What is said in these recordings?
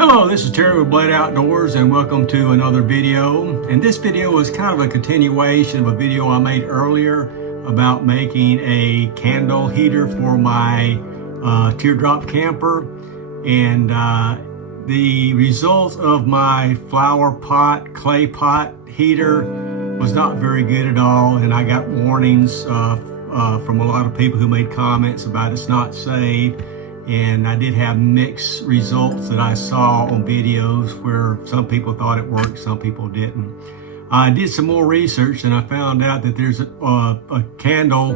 Hello, this is Terry with Blade Outdoors and welcome to another video. And this video is kind of a continuation of a video I made earlier about making a candle heater for my Teardrop camper. And the results of my flower pot, clay pot heater was not very good at all. And I got warnings from a lot of people who made comments about it's not safe. And I did have mixed results that I saw on videos where some people thought it worked, some people didn't. I did some more research and I found out that there's a candle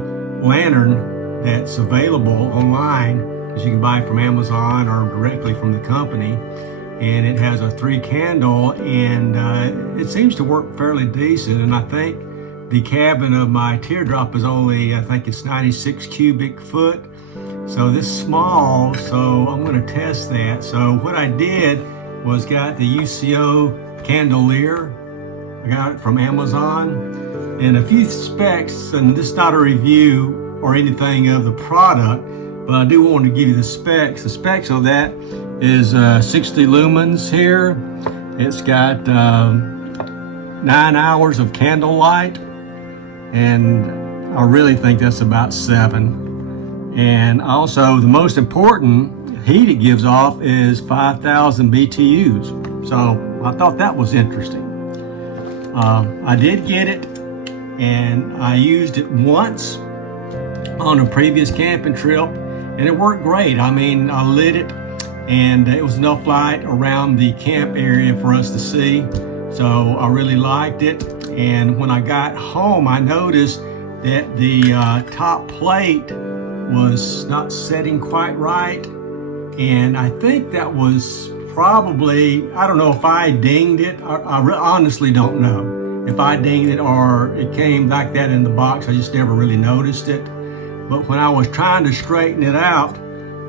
lantern that's available online, as you can buy from Amazon or directly from the company. And it has a 3 candle and it seems to work fairly decent. And I think the cabin of my Teardrop is only, I think it's 96 cubic foot. So this is small, so I'm going to test that. So what I did was got the UCO Candlelier. I got it from Amazon. And a few specs, and this is not a review or anything of the product, but I do want to give you the specs. The specs of that is 60 lumens here. It's got 9 hours of candle light, and I really think that's about 7. And also the most important heat it gives off is 5,000 BTUs. So I thought that was interesting. I did get it and I used it once on a previous camping trip and it worked great. I mean, I lit it and it was enough light around the camp area for us to see. So I really liked it. And when I got home, I noticed that the top plate was not setting quite right, and I think that was probably, I don't know if I dinged it. I honestly don't know if I dinged it or it came like that in the box. I just never really noticed it. But when I was trying to straighten it out,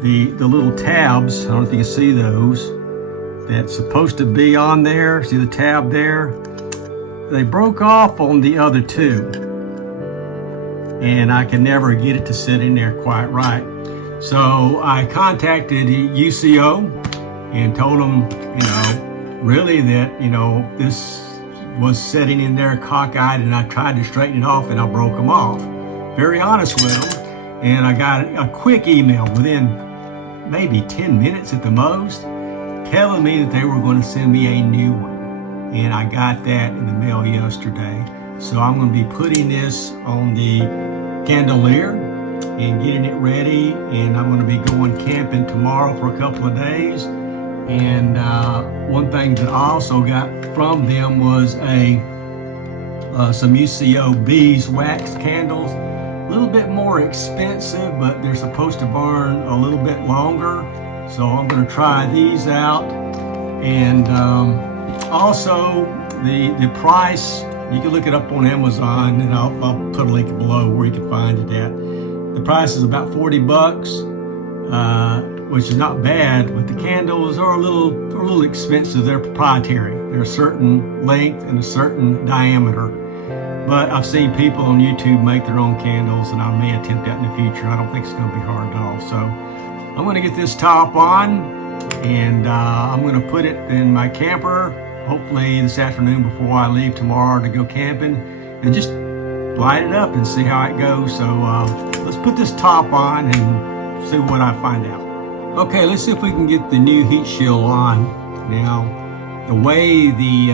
the little tabs, I don't know if you can see those, that's supposed to be on there, see the tab there, they broke off on the other two. And I could never get it to sit in there quite right. So I contacted UCO and told them, really that, this was sitting in there cockeyed, and I tried to straighten it off and I broke them off. Very honest with them. And I got a quick email within maybe 10 minutes at the most, telling me that they were going to send me a new one. And I got that in the mail yesterday. So I'm going to be putting this on the Candlelier and getting it ready, and I'm going to be going camping tomorrow for a couple of days. And one thing that I also got from them was some UCO beeswax candles. A little bit more expensive, but they're supposed to burn a little bit longer. So I'm going to try these out. And also the price, you can look it up on Amazon, and I'll put a link below where you can find it at. The price is about 40 bucks, which is not bad, but the candles are a little expensive. They're proprietary. They're a certain length and a certain diameter. But I've seen people on YouTube make their own candles, and I may attempt that in the future. I don't think it's going to be hard at all. So I'm going to get this top on, and I'm going to put it in my camper, hopefully this afternoon before I leave tomorrow to go camping, and just light it up and see how it goes. So let's put this top on and see what I find out. Okay, let's see if we can get the new heat shield on. Now, the way the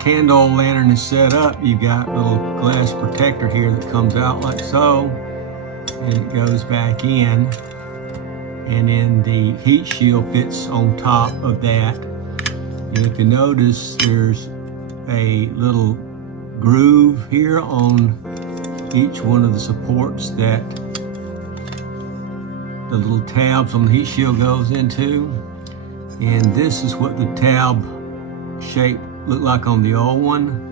candle lantern is set up, you've got a little glass protector here that comes out like so, and it goes back in, and then the heat shield fits on top of that. And if you notice, there's a little groove here on each one of the supports that the little tabs on the heat shield goes into. And this is what the tab shape looked like on the old one.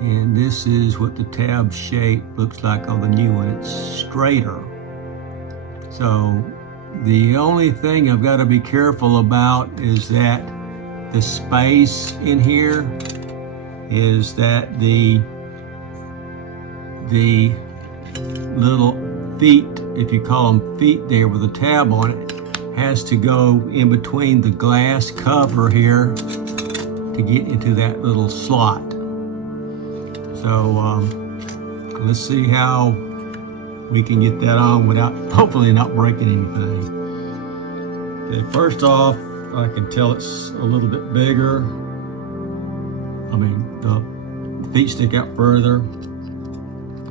And this is what the tab shape looks like on the new one. It's straighter. So the only thing I've got to be careful about is that the space in here is that the little feet, if you call them feet there with a tab on it, has to go in between the glass cover here to get into that little slot. So let's see how we can get that on without hopefully not breaking anything. Okay, first off, I can tell it's a little bit bigger. I mean, the feet stick out further.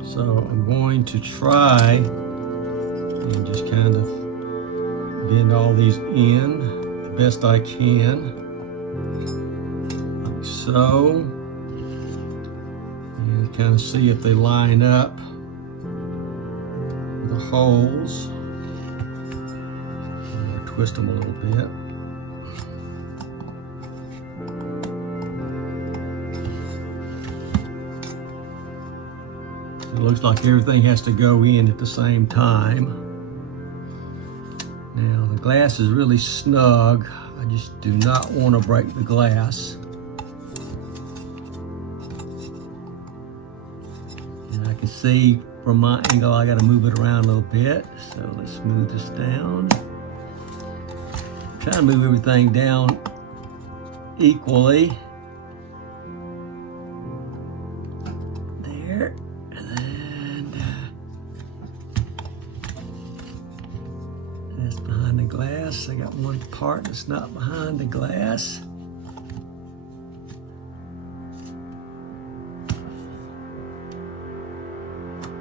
So I'm going to try and just kind of bend all these in the best I can, like so, and kind of see if they line up the holes. I'm going to twist them a little bit. It looks like everything has to go in at the same time. Now the glass is really snug. I just do not want to break the glass. And I can see from my angle I got to move it around a little bit. So let's smooth this down. Try to move everything down equally. There. That's behind the glass. I got one part that's not behind the glass.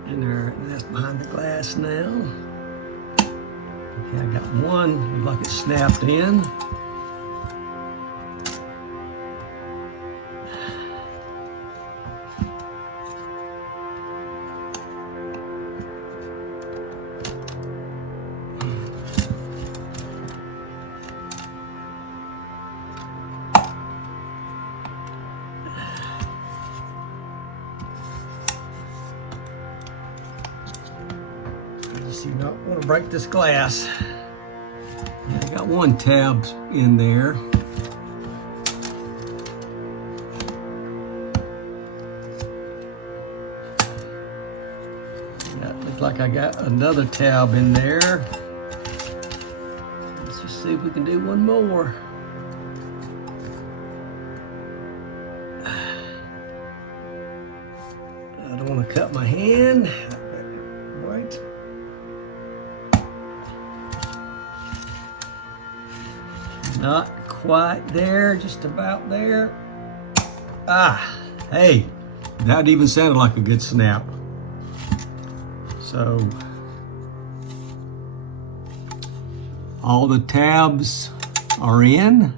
And there, that's behind the glass now. Okay, I got one, like it snapped in. You don't want to break this glass. Yeah, I got one tab in there. That looks like I got another tab in there. Let's just see if we can do one more. I don't want to cut my hand. Right. Not quite there, just about there. Ah, hey, that even sounded like a good snap. So, all the tabs are in.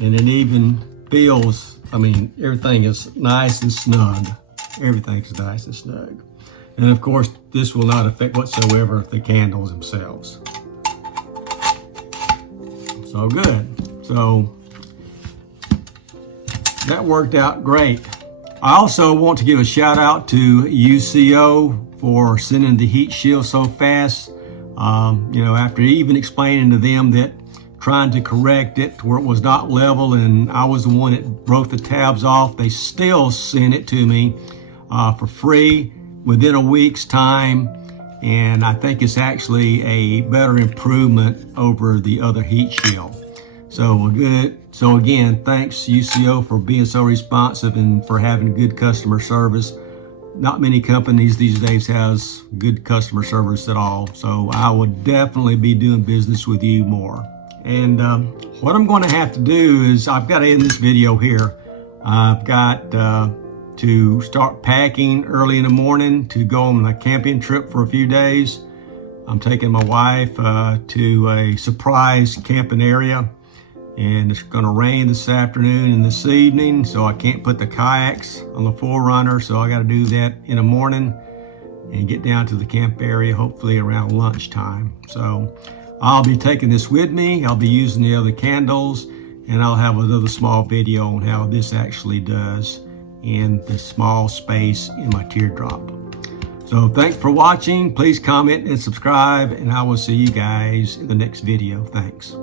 And it even feels, I mean, everything is nice and snug. Everything's nice and snug. And of course, this will not affect whatsoever the candles themselves. So good. So that worked out great. I also want to give a shout out to UCO for sending the heat shield so fast. You know, after even explaining to them that trying to correct it to where it was not level and I was the one that broke the tabs off, they still sent it to me for free within a week's time, and I think it's actually a better improvement over the other heat shield. So good. So again, thanks UCO for being so responsive and for having good customer service. Not many companies these days has good customer service at all. So I would definitely be doing business with you more. And what I'm going to have to do is I've got to end this video here. I've got to start packing early in the morning to go on a camping trip for a few days. I'm taking my wife to a surprise camping area, and it's going to rain this afternoon and this evening, so I can't put the kayaks on the Forerunner, so I got to do that in the morning and get down to the camp area hopefully around lunchtime. So I'll be taking this with me. I'll be using the other candles, and I'll have another small video on how this actually does in the small space in my teardrop. So thanks for watching. Please comment and subscribe, and I will see you guys in the next video. Thanks.